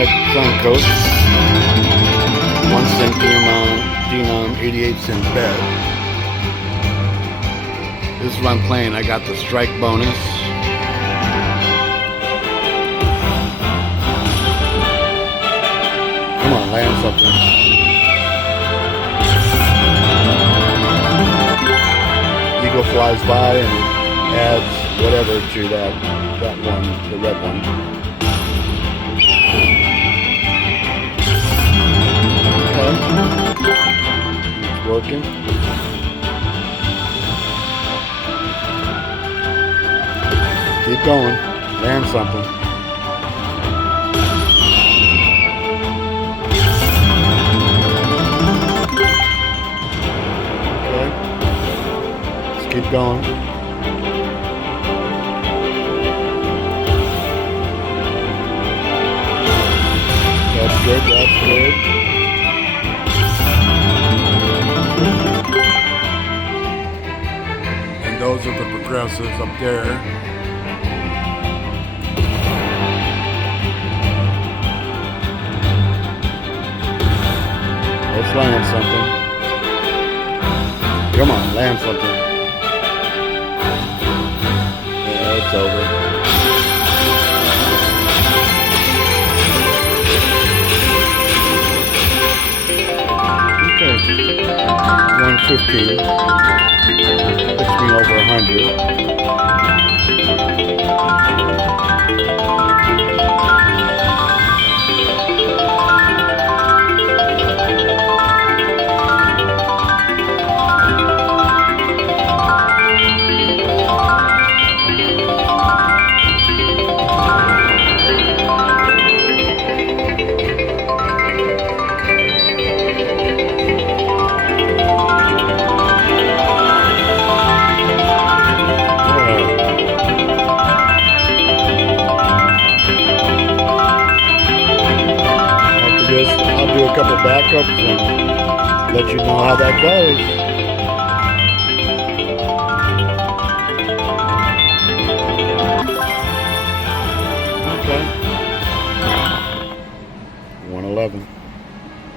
at Suncoast. 1 cent denom, 88 cent bet. This is what I'm playing. I got the strike bonus. Come on, land something. Eagle flies by and adds whatever to that one, the red one. Okay. It's working. Keep going. Land something. Okay. Let's keep going. That's good, that's good. And those are the progressives up there. Let's land something. Come on, land something. Yeah, it's over. Okay. 115. Puts me over 100. I'll do a couple backups and let you know how that goes.